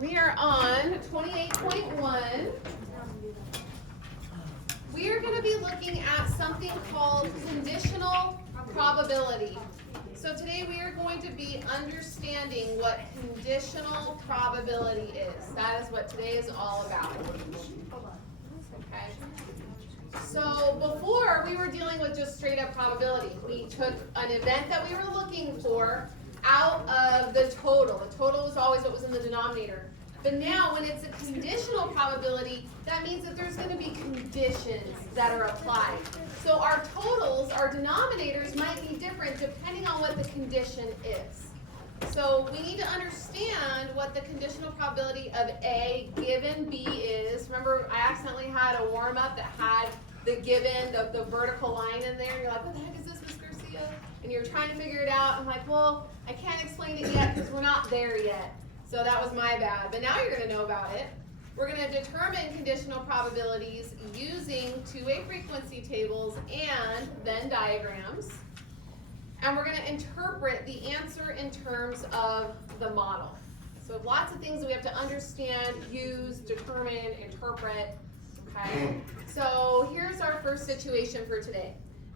We are on 28.1. We are going to be looking at something called conditional probability. So today we are going to be understanding what conditional probability is. That is what today is all about. Okay. So before we were dealing with just straight up probability. We took an event that we were looking for out of the total. The total was always what was in the denominator. But now when it's a conditional probability, that means that there's going to be conditions that are applied. So our totals, our denominators might be different depending on what the condition is. So we need to understand what the conditional probability of A given B is. Remember, I accidentally had a warm-up that had the given, the vertical line in there. You're like, what the heck is this, Miss Garcia? And you're trying to figure it out. I'm like, well, I can't explain it yet because we're not there yet. So that was my bad. But now you're going to know about it. We're going to determine conditional probabilities using two-way frequency tables and Venn diagrams. And we're going to interpret the answer in terms of the model. So lots of things that we have to understand, use, determine, interpret. Okay. So here's our first situation for today.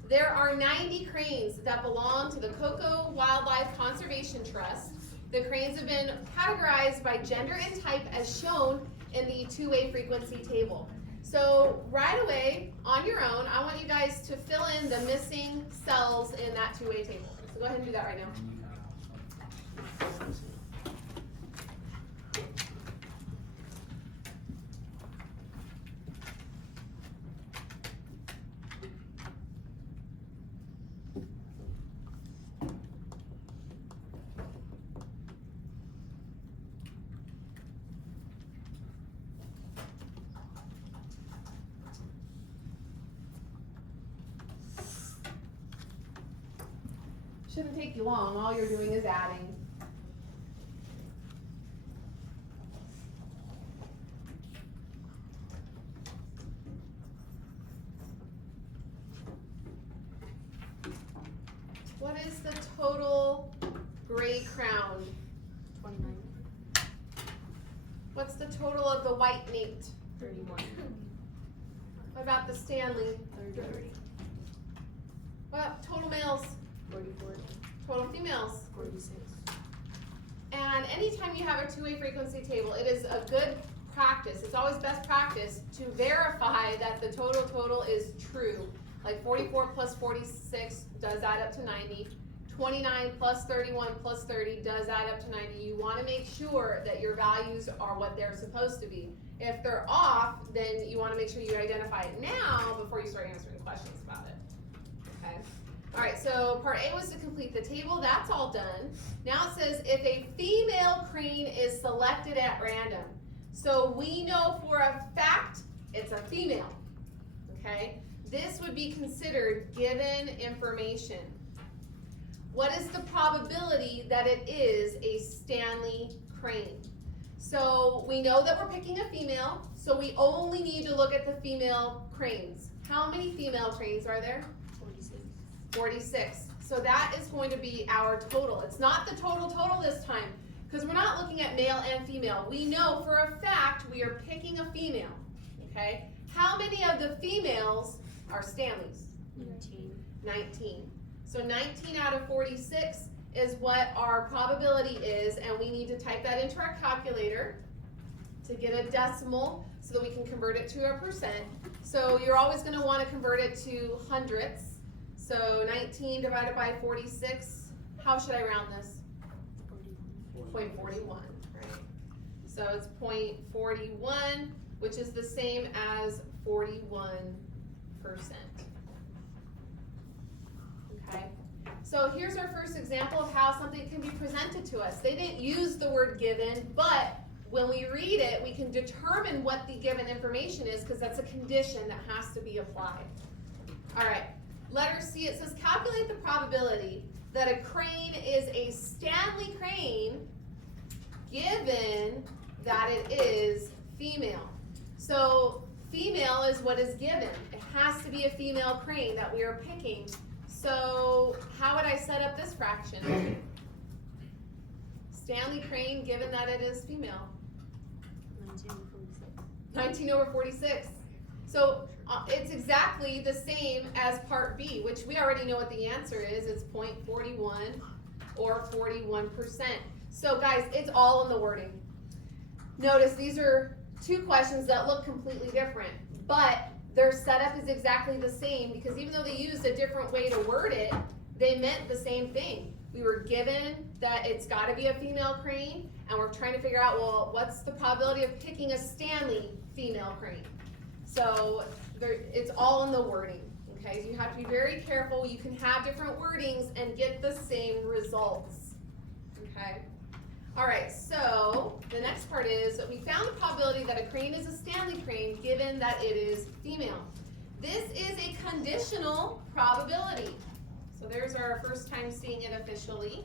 There are 90 cranes that belong to the Cocoa Wildlife Conservation Trust. The cranes have been categorized by gender and type as shown in the two-way frequency table. So right away, on your own, I want you guys to fill in the missing cells in that two-way table. So go ahead and do that right now. Shouldn't take you long. All you're doing is adding. What is the total gray crown? 29. What's the total of the white mate? 31. What about the Stanley? 30. What about total males? 44. Total females? 46. And anytime you have a two-way frequency table, it is a good practice. It's always best practice to verify that the total is true. Like 44 plus 46 does add up to 90. 29 plus 31 plus 30 does add up to 90. You want to make sure that your values are what they're supposed to be. If they're off, then you want to make sure you identify it now before you start answering questions about it. Okay. All right, so part A was to complete the table. That's all done. Now it says if a female crane is selected at random. So we know for a fact it's a female, okay? This would be considered given information. What is the probability that it is a Stanley crane? So we know that we're picking a female, so we only need to look at the female cranes. How many female cranes are there? 46. So that is going to be our total. It's not the total this time because we're not looking at male and female. We know for a fact we are picking a female, okay? How many of the females are Stanleys? 19. So 19 out of 46 is what our probability is, and we need to type that into our calculator to get a decimal so that we can convert it to a percent. So you're always going to want to convert it to hundredths. So 19 divided by 46, how should I round this? 0.41, right? So it's 0.41, which is the same as 41%. Okay, so here's our first example of how something can be presented to us. They didn't use the word given, but when we read it, we can determine what the given information is because that's a condition that has to be applied. All right. Letter C, it says calculate the probability that a crane is a Stanley crane given that it is female. So female is what is given. It has to be a female crane that we are picking. So how would I set up this fraction? Stanley crane given that it is female. 19 over 46. So it's exactly the same as part B, which we already know what the answer is. It's 0.41 or 41%. So guys, it's all in the wording. Notice these are two questions that look completely different, but their setup is exactly the same because even though they used a different way to word it, they meant the same thing. We were given that it's got to be a female crane, and we're trying to figure out, well, what's the probability of picking a Stanley female crane? So it's all in the wording, okay? You have to be very careful. You can have different wordings and get the same results, okay? All right, so the next part is that we found the probability that a crane is a Stanley crane given that it is female. This is a conditional probability. So there's our first time seeing it officially.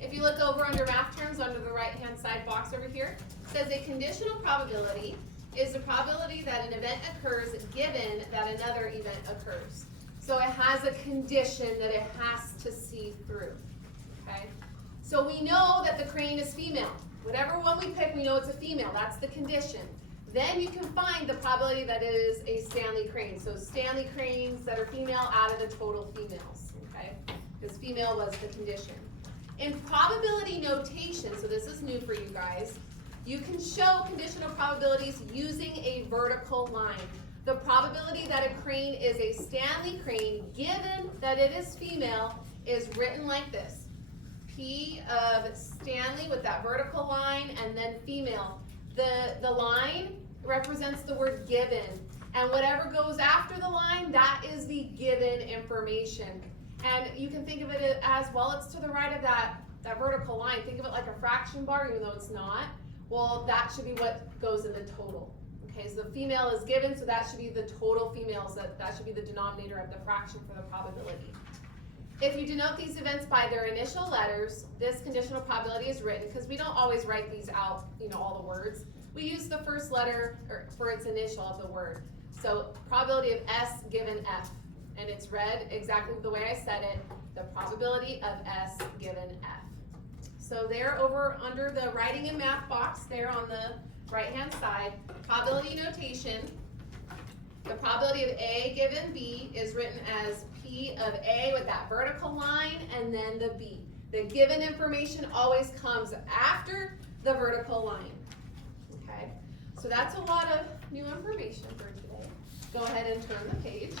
If you look over under math terms, under the right-hand side box over here, it says a conditional probability is the probability that an event occurs given that another event occurs. So it has a condition that it has to see through, okay? So we know that the crane is female. Whatever one we pick, we know it's a female. That's the condition. Then you can find the probability that it is a Stanley crane. So Stanley cranes that are female out of the total females, okay? Because female was the condition. In probability notation, so this is new for you guys, you can show conditional probabilities using a vertical line. The probability that a crane is a Stanley crane, given that it is female, is written like this. P of Stanley with that vertical line and then female. The line represents the word given, and whatever goes after the line, that is the given information. And you can think of it as, well, it's to the right of that vertical line. Think of it like a fraction bar, even though it's not. Well, that should be what goes in the total. Okay, so the female is given, so that should be the total females. That should be the denominator of the fraction for the probability. If you denote these events by their initial letters, this conditional probability is written, because we don't always write these out, all the words. We use the first letter for its initial of the word. So probability of S given F. And it's read exactly the way I said it, the probability of S given F. So there over under the writing and math box there on the right-hand side, probability notation, the probability of A given B is written as P of A with that vertical line and then the B. The given information always comes after the vertical line. Okay, so that's a lot of new information for today. Go ahead and turn the page.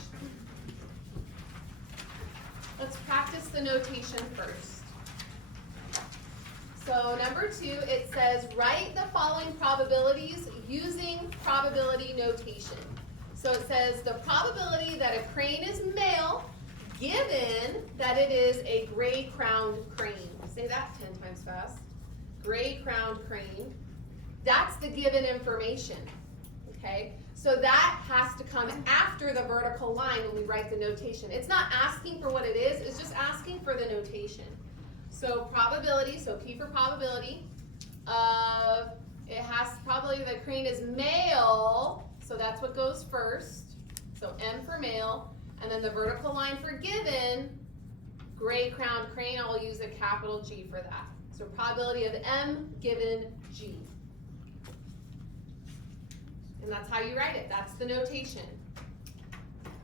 Let's practice the notation first. So number 2, it says write the following probabilities using probability notation. So it says the probability that a crane is male given that it is a gray-crowned crane. Say that 10 times fast. Gray-crowned crane. That's the given information. Okay? So that has to come after the vertical line when we write the notation. It's not asking for what it is, it's just asking for the notation. So probability, so P for probability, it has probability the crane is male, so that's what goes first. So M for male, and then the vertical line for given, gray-crowned crane, I'll use a capital G for that. So probability of M given G. And that's how you write it. That's the notation.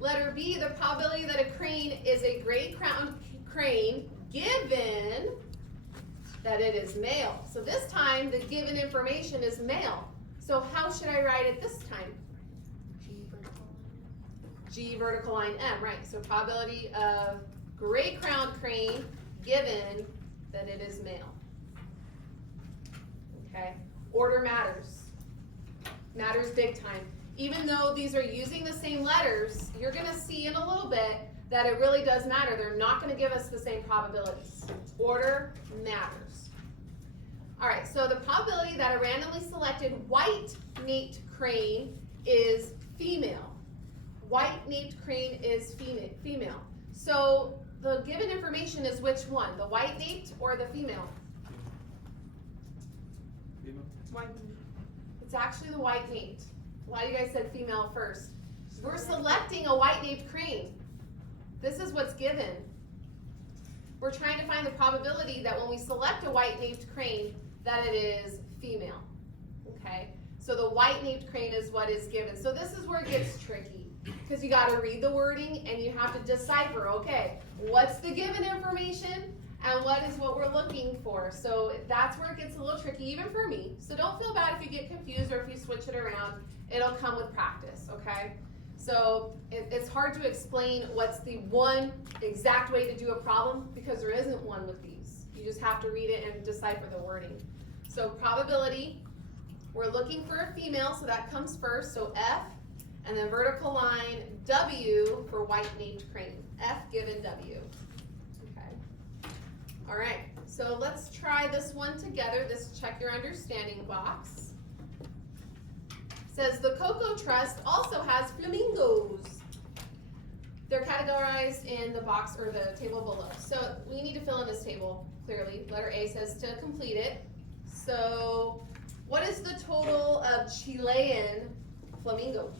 Letter B, the probability that a crane is a gray-crowned crane given that it is male. So this time, the given information is male. So how should I write it this time? G vertical line M, right. So probability of gray-crowned crane given that it is male. Okay, order matters. Matters big time. Even though these are using the same letters, you're going to see in a little bit that it really does matter. They're not going to give us the same probabilities. Order matters. All right, so the probability that a randomly selected white-naped crane is female. White-naped crane is female. So the given information is which one? The white-naped or the female? Female. White. It's actually the white-naped. A lot of you guys said female first. We're selecting a white-naped crane. This is what's given. We're trying to find the probability that when we select a white-naped crane, that it is female. Okay? So the white-naped crane is what is given. So this is where it gets tricky, because you got to read the wording and you have to decipher, okay, what's the given information and what is what we're looking for. So that's where it gets a little tricky, even for me. So don't feel bad if you get confused or if you switch it around. It'll come with practice, okay? So it's hard to explain what's the one exact way to do a problem, because there isn't one with these. You just have to read it and decipher the wording. So probability, we're looking for a female, so that comes first. So F, and then vertical line W for white-naped crane. F given W. Okay. All right, so let's try this one together. This check your understanding box. Says the Cocoa Trust also has flamingos. They're categorized in the box or the table below. So we need to fill in this table clearly. Letter A says to complete it. So what is the total of Chilean flamingos?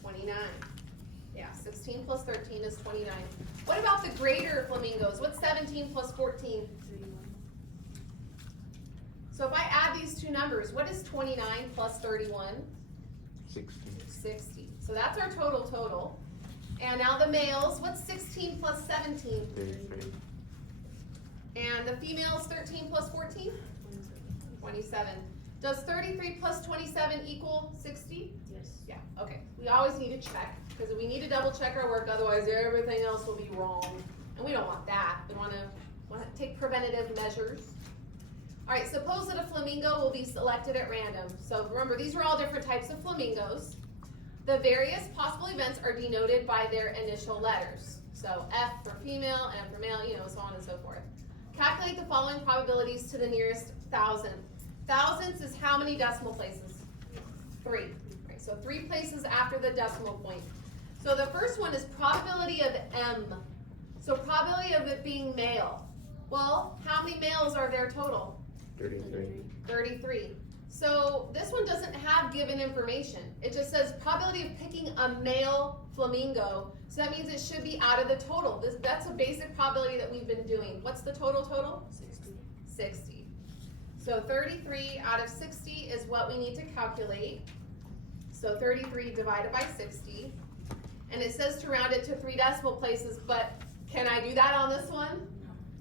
29. Yeah, 16 plus 13 is 29. What about the greater flamingos? What's 17 plus 14? 31. So if I add these two numbers, what is 29 plus 31? 60. 60. So that's our total. And now the males, what's 16 plus 17? 33. And the females, 13 plus 14? 27. Does 33 plus 27 equal 60? Yes. Yeah, okay. We always need to check, because we need to double check our work, otherwise everything else will be wrong. And we don't want that. We want to take preventative measures. All right, suppose that a flamingo will be selected at random. So remember, these are all different types of flamingos. The various possible events are denoted by their initial letters. So F for female, M for male, so on and so forth. Calculate the following probabilities to the nearest thousandth. Thousandths is how many decimal places? 3. Right, so 3 places after the decimal point. So the first one is probability of M. So probability of it being male. Well, how many males are there total? 33. 33. So this one doesn't have given information. It just says probability of picking a male flamingo. So that means it should be out of the total. That's a basic probability that we've been doing. What's the total? 60. 60. So 33 out of 60 is what we need to calculate. So 33 divided by 60. And it says to round it to 3 decimal places, but can I do that on this one?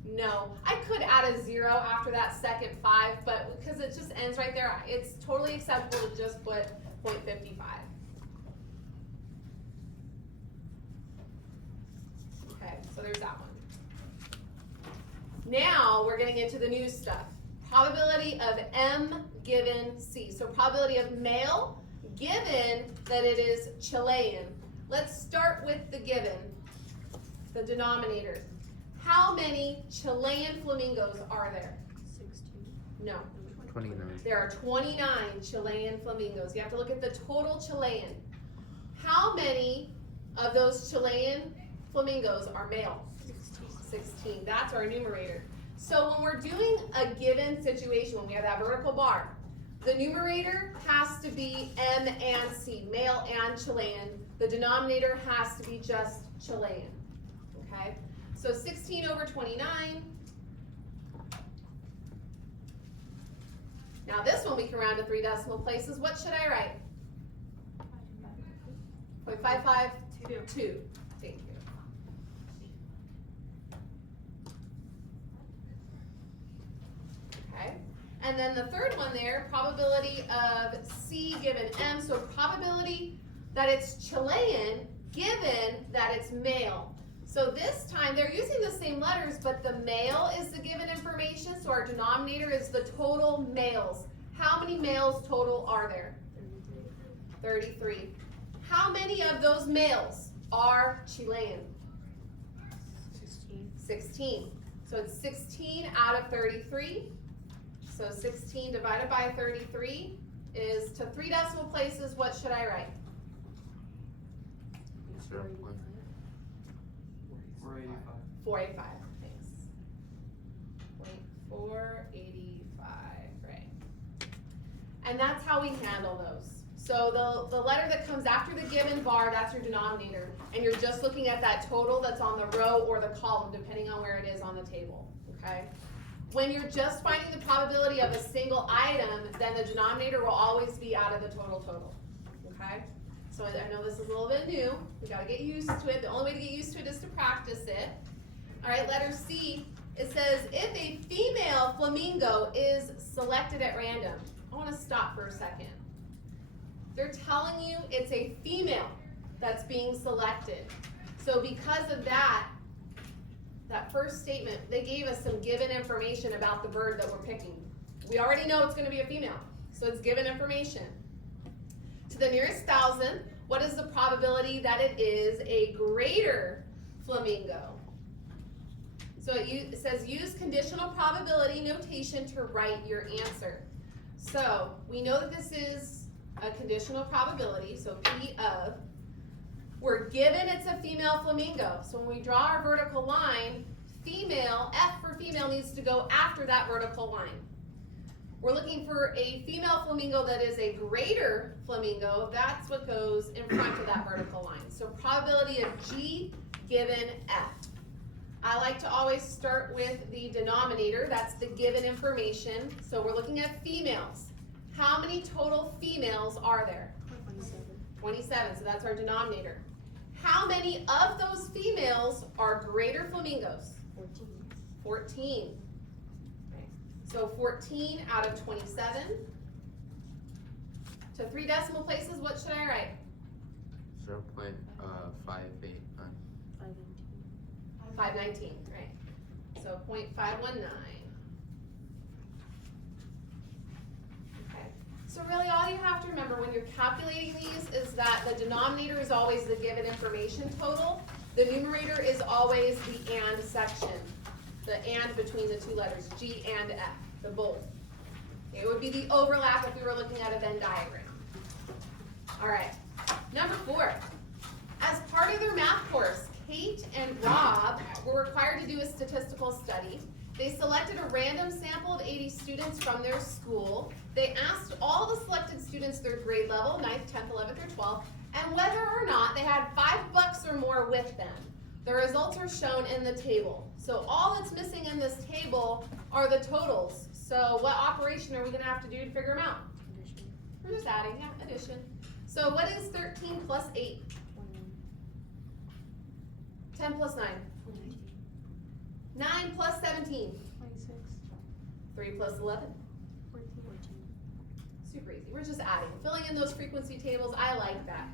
No. I could add a 0 after that second 5, but because it just ends right there, it's totally acceptable to just put 0.55. Okay, so there's that one. Now we're getting into the new stuff. Probability of M given C. So probability of male given that it is Chilean. Let's start with the given, the denominator. How many Chilean flamingos are there? 16. No. 29. There are 29 Chilean flamingos. You have to look at the total Chilean. How many of those Chilean flamingos are male? 16. That's our numerator. So when we're doing a given situation, when we have that vertical bar, the numerator has to be M and C, male and Chilean. The denominator has to be just Chilean. Okay? So 16 over 29. Now this one we can round to 3 decimal places. What should I write? 0.552. Thank you. Okay. And then the third one there, probability of C given M. So probability that it's Chilean given that it's male. So this time they're using the same letters, but the male is the given information. So our denominator is the total males. How many males total are there? 33. How many of those males are Chilean? 16. 16. So it's 16 out of 33. So 16 divided by 33 is to 3 decimal places. What should I write? 0. 485. Thanks. 485. Right. And that's how we handle those. So the letter that comes after the given bar, that's your denominator. And you're just looking at that total that's on the row or the column, depending on where it is on the table. Okay? When you're just finding the probability of a single item, then the denominator will always be out of the total, okay? So I know this is a little bit new, we gotta get used to it. The only way to get used to it is to practice it. All right, letter C, it says, if a female flamingo is selected at random. I wanna stop for a second. They're telling you it's a female that's being selected. So because of that first statement, they gave us some given information about the bird that we're picking. We already know it's gonna be a female, so it's given information. To the nearest 1,000, what is the probability that it is a greater flamingo? So it says use conditional probability notation to write your answer. So we know that this is a conditional probability, so P of, we're given it's a female flamingo. So when we draw our vertical line, female, F for female needs to go after that vertical line. We're looking for a female flamingo that is a greater flamingo. That's what goes in front of that vertical line. So probability of G given F. I like to always start with the denominator. That's the given information. So we're looking at females. How many total females are there? 27. 27, so that's our denominator. How many of those females are greater flamingos? 14. 14. Okay. So 14 out of 27. To 3 decimal places, what should I write? 0.589. 519, right. So 0.519. Okay. So really all you have to remember when you're calculating these is that the denominator is always the given information total. The numerator is always the and section. The and between the two letters, G and F, the both. Okay, it would be the overlap if we were looking at a Venn diagram. All right, number 4. As part of their math course, Kate and Rob were required to do a statistical study. They selected a random sample of 80 students from their school. They asked all the selected students their grade level, 9th, 10th, 11th, or 12th, and whether or not they had $5 or more with them. The results are shown in the table. So all that's missing in this table are the totals. So what operation are we gonna have to do to figure them out? Addition. We're just adding, yeah, addition. So what is 13 plus 8? 21. 10 plus 9? 19. 9 plus 17? 26. 3 plus 11? 14. Super easy. We're just adding. Filling in those frequency tables, I like that.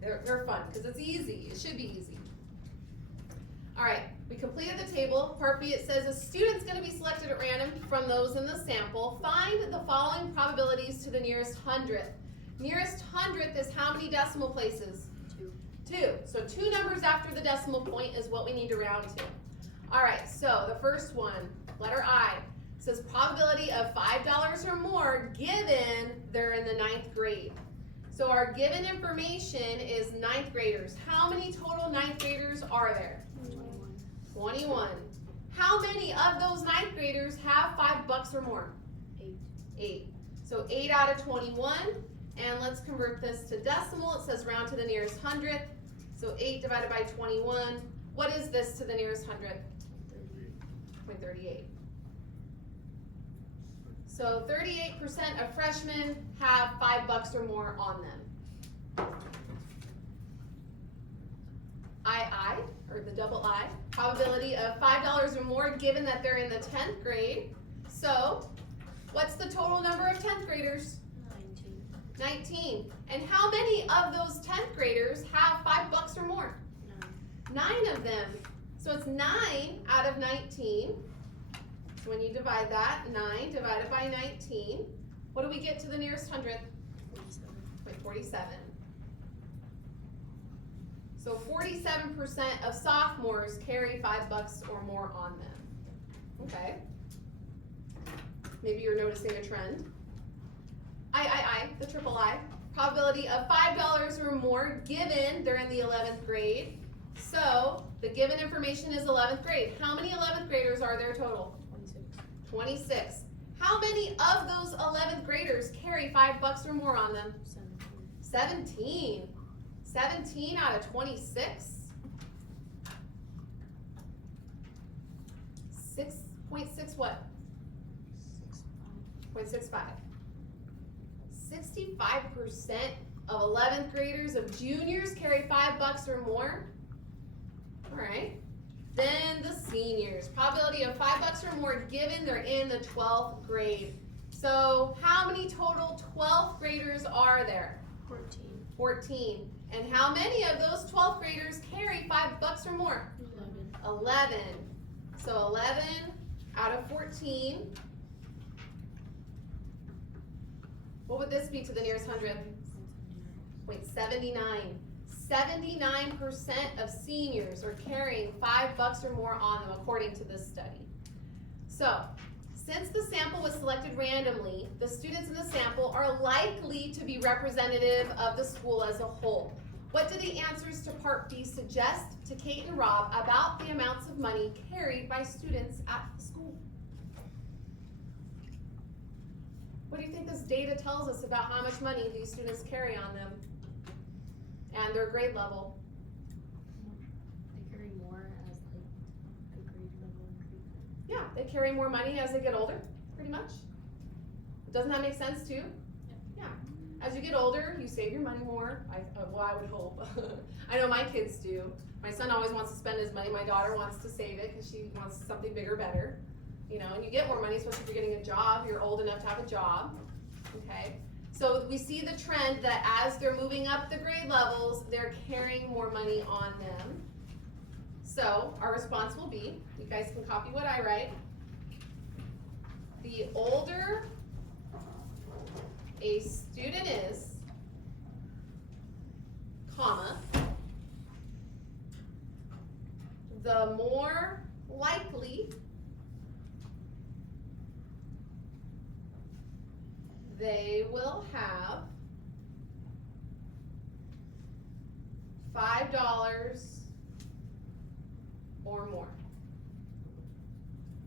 They're fun because it's easy. It should be easy. All right, we completed the table. Part B, it says a student's going to be selected at random from those in the sample. Find the following probabilities to the nearest hundredth. Nearest hundredth is how many decimal places? 2. 2. So 2 numbers after the decimal point is what we need to round to. All right, so the first one, letter I, says probability of $5 or more given they're in the 9th grade. So our given information is 9th graders. How many total 9th graders are there? 21. How many of those 9th graders have $5 or more? 8. 8. So 8 out of 21. And let's convert this to decimal. It says round to the nearest hundredth. So 8 divided by 21. What is this to the nearest hundredth? 0.38. So 38% of freshmen have $5 or more on them. II, or the double I, probability of $5 or more given that they're in the 10th grade. So what's the total number of 10th graders? 19. And how many of those 10th graders have $5 or more? 9 of them. So it's 9 out of 19. So when you divide that, 9 divided by 19, what do we get to the nearest hundredth? 0.47. So 47% of sophomores carry $5 or more on them. Okay. Maybe you're noticing a trend. The triple I. Probability of $5 or more given they're in the 11th grade. So the given information is 11th grade. How many 11th graders are there total? 26. How many of those 11th graders carry $5 or more on them? 17. 17 out of 26. 6.6 what? 0.65. 65% of 11th graders of juniors carry $5 or more. All right. Then the seniors, probability of $5 or more given they're in the 12th grade. So how many total 12th graders are there? 14. 14. And how many of those 12th graders carry $5 or more? 11. So 11 out of 14. What would this be to the nearest hundred? 0.79. 79% of seniors are carrying $5 or more on them according to this study. So, since the sample was selected randomly, the students in the sample are likely to be representative of the school as a whole. What do the answers to Part B suggest to Kate and Rob about the amounts of money carried by students at the school? What do you think this data tells us about how much money these students carry on them and their grade level? They carry more as like the grade level increases. Yeah, they carry more money as they get older, pretty much. Doesn't that make sense too? Yeah. As you get older, you save your money more. I would hope. I know my kids do. My son always wants to spend his money. My daughter wants to save it because she wants something bigger, better. You know, and you get more money, especially if you're getting a job. You're old enough to have a job. Okay. So we see the trend that as they're moving up the grade levels, they're carrying more money on them. So our response will be, you guys can copy what I write. The older a student is, comma, the more likely they will have $5 or more.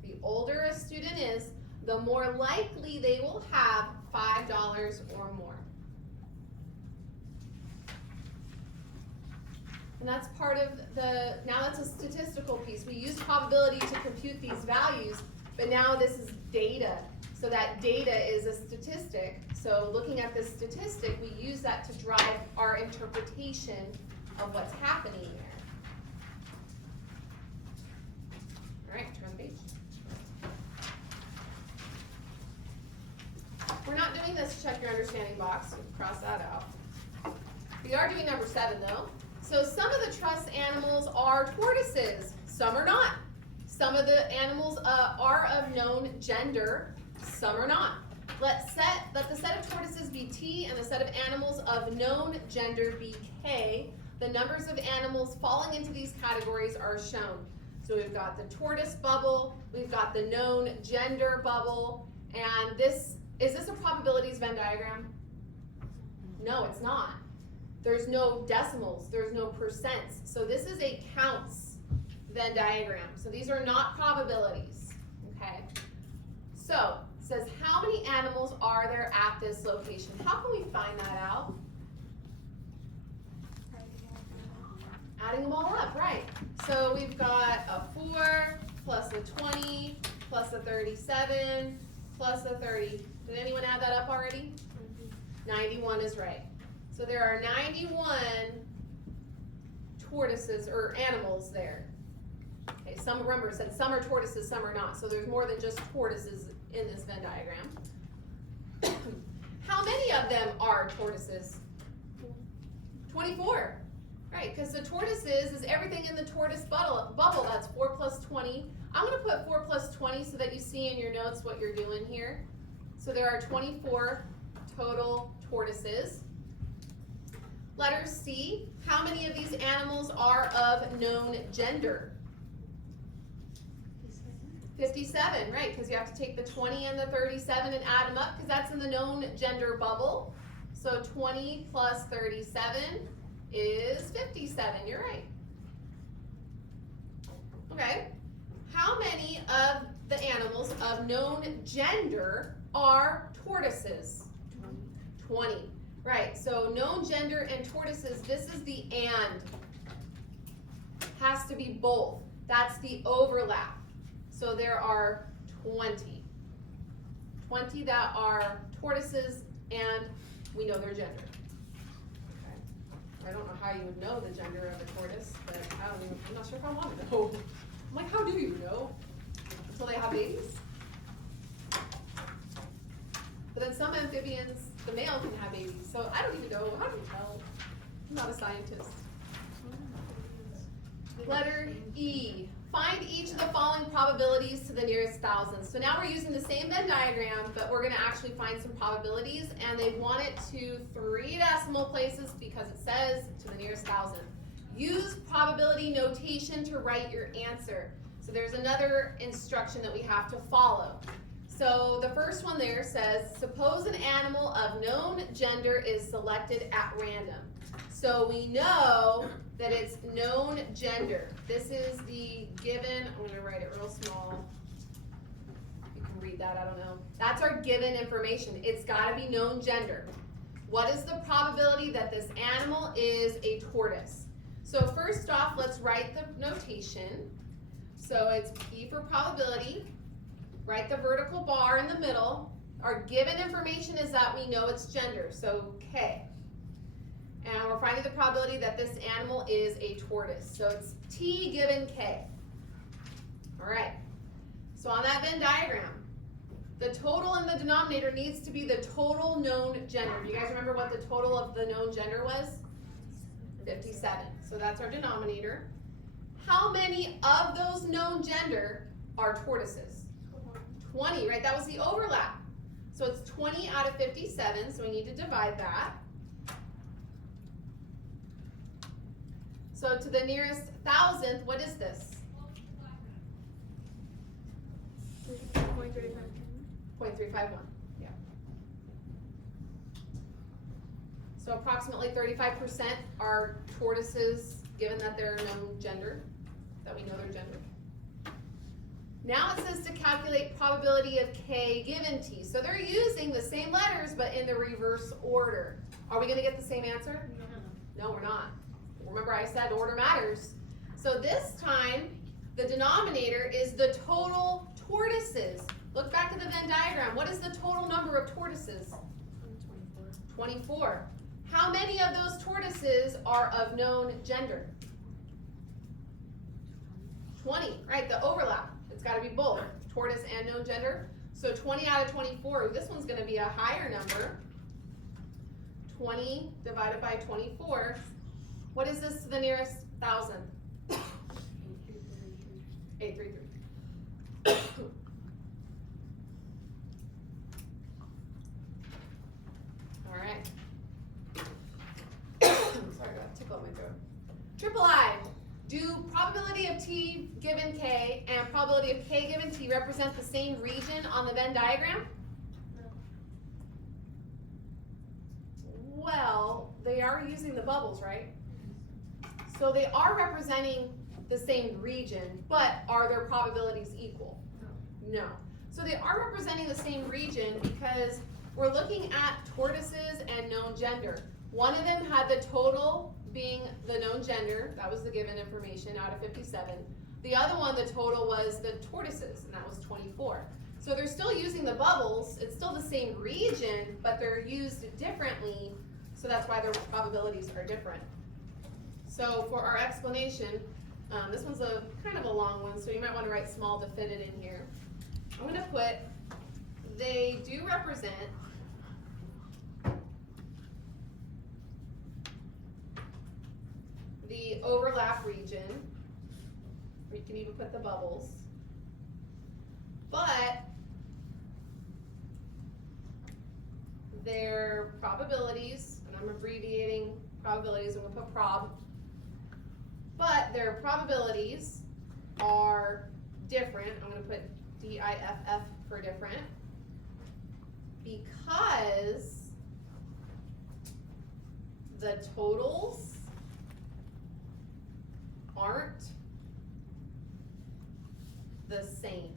The older a student is, the more likely they will have $5 or more. And that's part of now that's a statistical piece. We use probability to compute these values, but now this is data. So that data is a statistic. So looking at this statistic, we use that to drive our interpretation of what's happening there. All right, turn the page. We're not doing this check your understanding box, so cross that out. We are doing number 7 though. So some of the truss animals are tortoises, some are not. Some of the animals are of known gender, some are not. Let the set of tortoises be T and the set of animals of known gender be K. The numbers of animals falling into these categories are shown. So we've got the tortoise bubble, we've got the known gender bubble, and is this a probabilities Venn diagram? No, it's not. There's no decimals, there's no percents. So this is a counts Venn diagram. So these are not probabilities, okay? So it says how many animals are there at this location? How can we find that out? Adding them all up, right. So we've got a 4 plus a 20 plus a 37 plus a 30. Did anyone add that up already? 91 is right. So there are 91 tortoises or animals there. Okay, some, remember, it said some are tortoises, some are not. So there's more than just tortoises in this Venn diagram. How many of them are tortoises? 24. Right, because the tortoises is everything in the tortoise bubble. That's 4 plus 20. I'm going to put 4 plus 20 so that you see in your notes what you're doing here. So there are 24 total tortoises. Letter C, how many of these animals are of known gender? 57, right, because you have to take the 20 and the 37 and add them up because that's in the known gender bubble. So 20 plus 37 is 57, you're right. Okay, how many of the animals of known gender are tortoises? 20. Right, so known gender and tortoises, this is the and. Has to be both. That's the overlap. So there are 20 20 that are tortoises, and we know their gender. Okay. I don't know how you would know the gender of a tortoise, but I'm not sure if I want to know. I'm like, how do you know? Until they have babies? But then some amphibians, the male can have babies, so I don't even know. How do you tell? I'm not a scientist. Letter E. Find each of the following probabilities to the nearest thousands. So now we're using the same Venn diagram, but we're going to actually find some probabilities, and they want it to 3 decimal places because it says to the nearest thousand. Use probability notation to write your answer. So there's another instruction that we have to follow. So the first one there says, suppose an animal of known gender is selected at random. So we know that it's known gender. This is the given, I'm gonna write it real small. You can read that, I don't know. That's our given information. It's gotta be known gender. What is the probability that this animal is a tortoise? So first off, let's write the notation. So it's P for probability. Write the vertical bar in the middle. Our given information is that we know its gender, so K. And we're finding the probability that this animal is a tortoise. So it's T given K. All right. So on that Venn diagram, the total in the denominator needs to be the total known gender. Do you guys remember what the total of the known gender was? 57. So that's our denominator. How many of those known gender are tortoises? 20, right? That was the overlap. So it's 20 out of 57, so we need to divide that. So to the nearest thousandth, what is this? 0.351. Yeah. So approximately 35% are tortoises, given that they're known gender, that we know their gender. Now it says to calculate probability of K given T. So they're using the same letters, but in the reverse order. Are we going to get the same answer? No, we're not. Remember I said order matters. So this time, the denominator is the total tortoises. Look back to the Venn diagram. What is the total number of tortoises? 24. How many of those tortoises are of known gender? 20, right? The overlap. It's got to be both, tortoise and known gender. So 20 out of 24, this one's going to be a higher number. 20 divided by 24. What is this to the nearest thousand? 833. All right. Sorry, I got a tickle in my throat. Triple I. Do probability of T given K and probability of K given T represent the same region on the Venn diagram? No. Well, they are using the bubbles, right? So they are representing the same region, but are their probabilities equal? No. So they are representing the same region because we're looking at tortoises and known gender. One of them had the total being the known gender, that was the given information out of 57. The other one, the total was the tortoises, and that was 24. So they're still using the bubbles, it's still the same region, but they're used differently, so that's why their probabilities are different. So for our explanation, this one's a kind of a long one, so you might want to write small to fit it in here. I'm going to put, they do represent the overlap region, or you can even put the bubbles, but their probabilities, and I'm abbreviating probabilities, I'm going to put prob, but their probabilities are different. I'm going to put DIFF for different, because the totals aren't the same.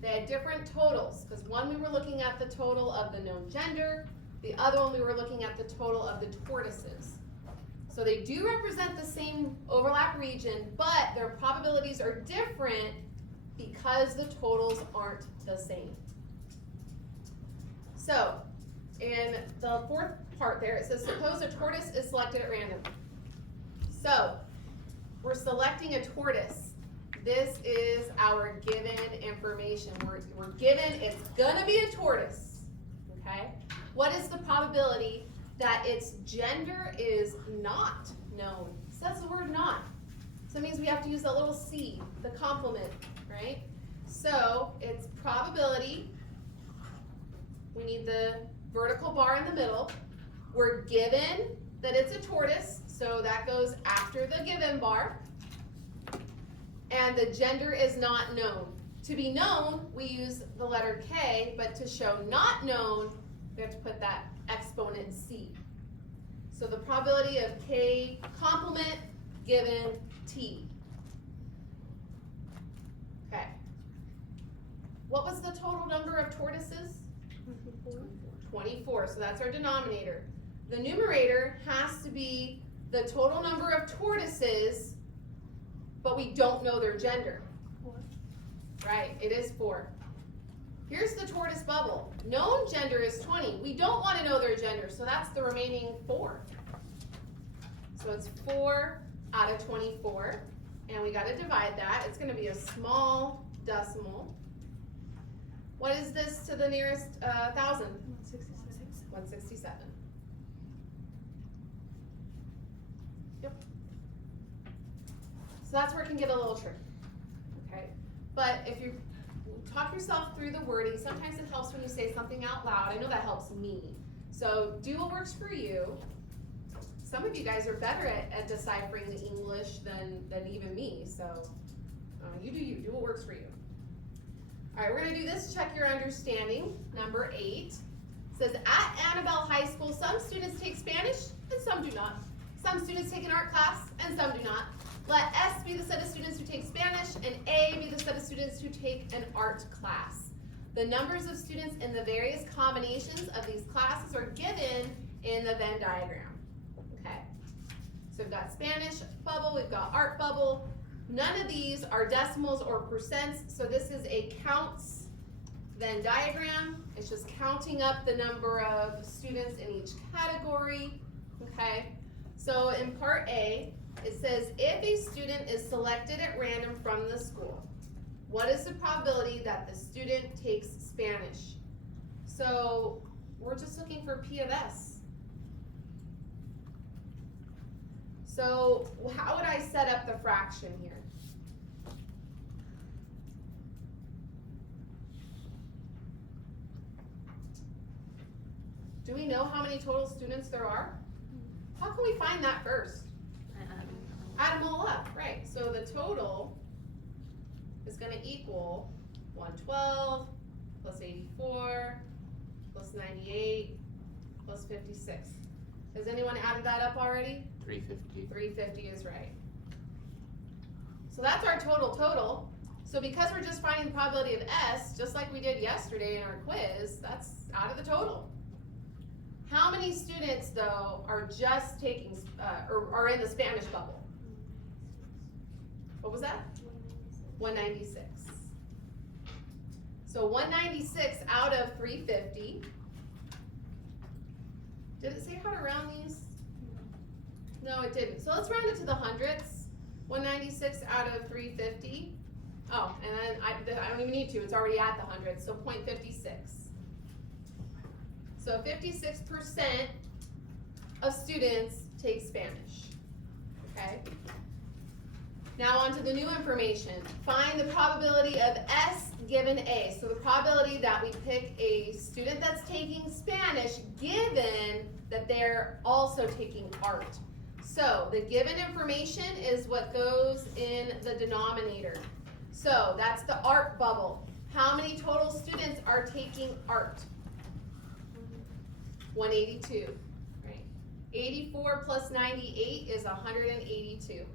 They had different totals, because one we were looking at the total of the known gender, the other one we were looking at the total of the tortoises. So they do represent the same overlap region, but their probabilities are different because the totals aren't the same. So, in the fourth part there, it says suppose a tortoise is selected at random. So, we're selecting a tortoise. This is our given information. We're given it's gonna be a tortoise, okay? What is the probability that its gender is not known? So that's the word not. So it means we have to use that little C, the complement, right? So it's probability. We need the vertical bar in the middle. We're given that it's a tortoise, so that goes after the given bar. And the gender is not known. To be known, we use the letter K, but to show not known, we have to put that exponent C. So the probability of K complement given T. Okay. What was the total number of tortoises? 24, so that's our denominator. The numerator has to be the total number of tortoises, but we don't know their gender. 4. Right, it is 4. Here's the tortoise bubble. Known gender is 20. We don't want to know their gender, so that's the remaining 4. So it's 4 out of 24, and we got to divide that. It's going to be a small decimal. What is this to the nearest 1,000? 167. Yep. So that's where it can get a little tricky. Okay, but if you talk yourself through the wording, sometimes it helps when you say something out loud. I know that helps me. So do what works for you. Some of you guys are better at deciphering the English than even me. So you do what works for you. All right, we're gonna do this, check your understanding. Number 8 says, at Annabelle High School, some students take Spanish and some do not. Some students take an art class and some do not. Let S be the set of students who take Spanish and A be the set of students who take an art class. The numbers of students in the various combinations of these classes are given in the Venn diagram. Okay, so we've got Spanish bubble, we've got art bubble. None of these are decimals or percents, so this is a counts Venn diagram. It's just counting up the number of students in each category. Okay, so in part A, it says if a student is selected at random from the school, what is the probability that the student takes Spanish? So we're just looking for P of S. So how would I set up the fraction here? Do we know how many total students there are? How can we find that first? Add them all up, right? So the total is going to equal 112 plus 84 plus 98 plus 56. Has anyone added that up already? 350. 350 is right. So that's our total. So because we're just finding the probability of S, just like we did yesterday in our quiz, that's out of the total. How many students, though, are just taking, or are in the Spanish bubble? What was that? 196. So 196 out of 350. Did it say how to round these? No, it didn't. So let's round it to the hundredths. 196 out of 350. Oh, and then I don't even need to. It's already at the hundreds. So 0.56. So 56% of students take Spanish. Okay. Now on to the new information. Find the probability of S given A. So the probability that we pick a student that's taking Spanish given that they're also taking art. So the given information is what goes in the denominator. So that's the art bubble. How many total students are taking art? 182, right? 84 plus 98 is 182.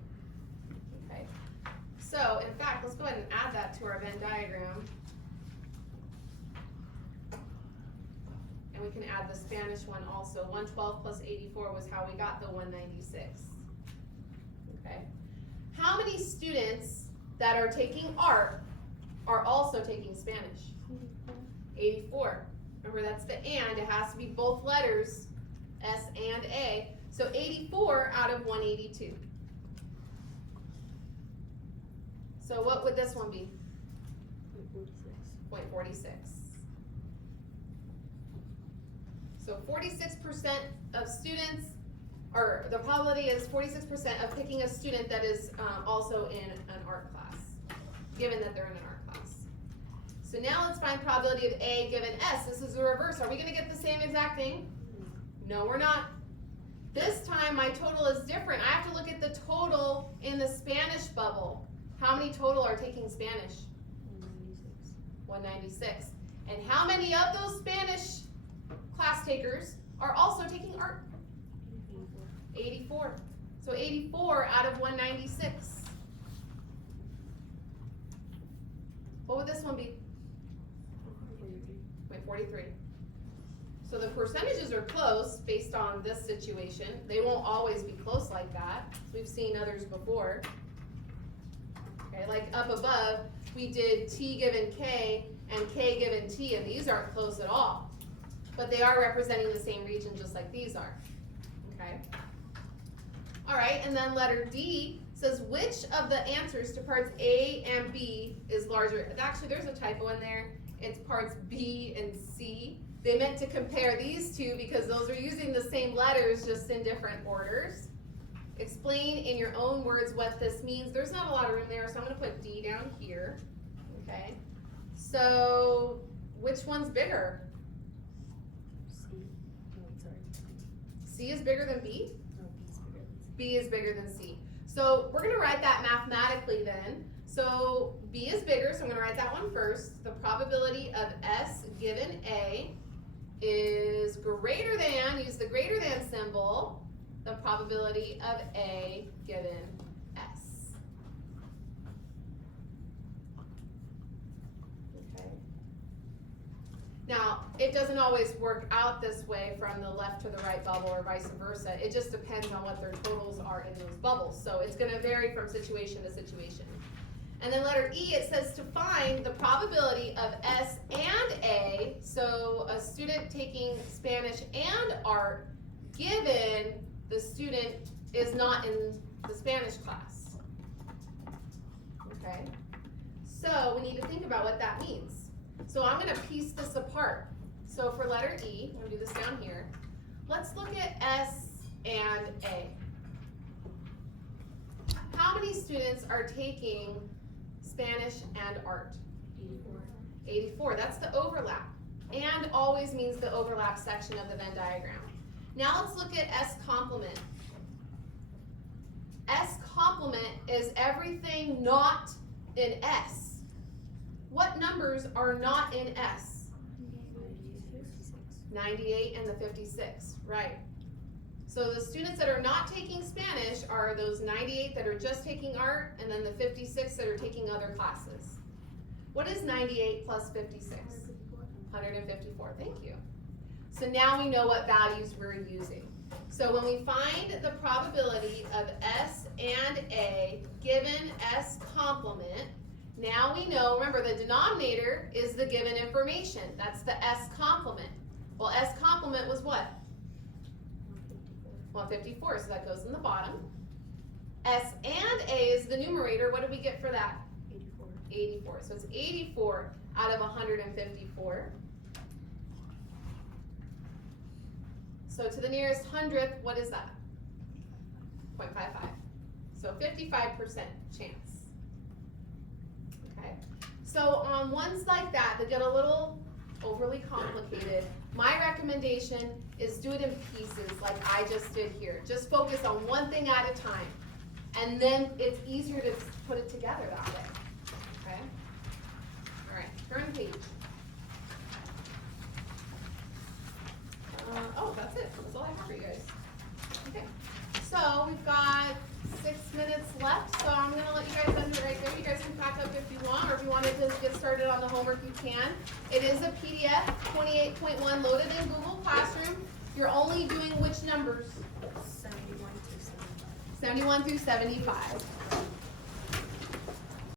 Okay, so in fact, let's go ahead and add that to our Venn diagram. And we can add the Spanish one also. 112 plus 84 was how we got the 196. Okay, how many students that are taking art also taking Spanish? 84. Remember, that's the and. It has to be both letters, S and A. So 84 out of 182. So what would this one be? 0.46. So 46% of students, or the probability is 46% of picking a student that is also in an art class, given that they're in an art class. So now let's find probability of A given S. This is the reverse. Are we gonna get the same exact thing? No, we're not. This time my total is different. I have to look at the total in the Spanish bubble. How many total are taking Spanish? 196. And how many of those Spanish class takers are also taking art? 84. So 84 out of 196. What would this one be? 0.43. So the percentages are close based on this situation. They won't always be close like that. We've seen others before. Okay, like up above, we did T given K and K given T, and these aren't close at all. But they are representing the same region just like these are. Okay? All right, and then letter D says which of the answers to parts A and B is larger? Actually, there's a typo in there. It's parts B and C. They meant to compare these two because those are using the same letters just in different orders. Explain in your own words what this means. There's not a lot of room there, so I'm going to put D down here. Okay. So, which one's bigger? C. Oh, sorry. C is bigger than B? No, B B is bigger than C. is bigger than C. So, we're going to write that mathematically then. So, B is bigger, so I'm going to write that one first. The probability of S given A is greater than, use the greater than symbol, the probability of A given S. Okay. Now, it doesn't always work out this way from the left to the right bubble or vice versa. It just depends on what their totals are in those bubbles. So it's going to vary from situation to situation. And then letter E, it says to find the probability of S and A, so a student taking Spanish and art, given the student is not in the Spanish class. Okay? So we need to think about what that means. So I'm going to piece this apart. So for letter E, I'm going to do this down here. Let's look at S and A. How many students are taking Spanish and art? 84. 84. That's the overlap. And always means the overlap section of the Venn diagram. Now let's look at S complement. S complement is everything not in S. What numbers are not in S? 98 and the 56, right. So the students that are not taking Spanish are those 98 that are just taking art, and then the 56 that are taking other classes. What is 98 plus 56? 154, thank you. So now we know what values we're using. So when we find the probability of S and A given S complement, now we know, remember the denominator is the given information. That's the S complement. Well, S complement was what? 154, so that goes in the bottom. S and A is the numerator. What did we get for that? 84. 84. So it's 84 out of 154. So to the nearest hundredth, what is that? 0.55. So 55% chance. Okay. So on ones like that get a little overly complicated, my recommendation is do it in pieces like I just did here. Just focus on one thing at a time. And then it's easier to put it together that way. Okay? All right, turn page. Oh, that's it. That's all I have for you guys. Okay. So we've got 6 minutes left, so I'm going to let you guys end it right there. You guys can pack up if you want, or if you wanted to get started on the homework, you can. It is a PDF, 28.1, loaded in Google Classroom. You're only doing which numbers? 71 to 75. 71 through 75.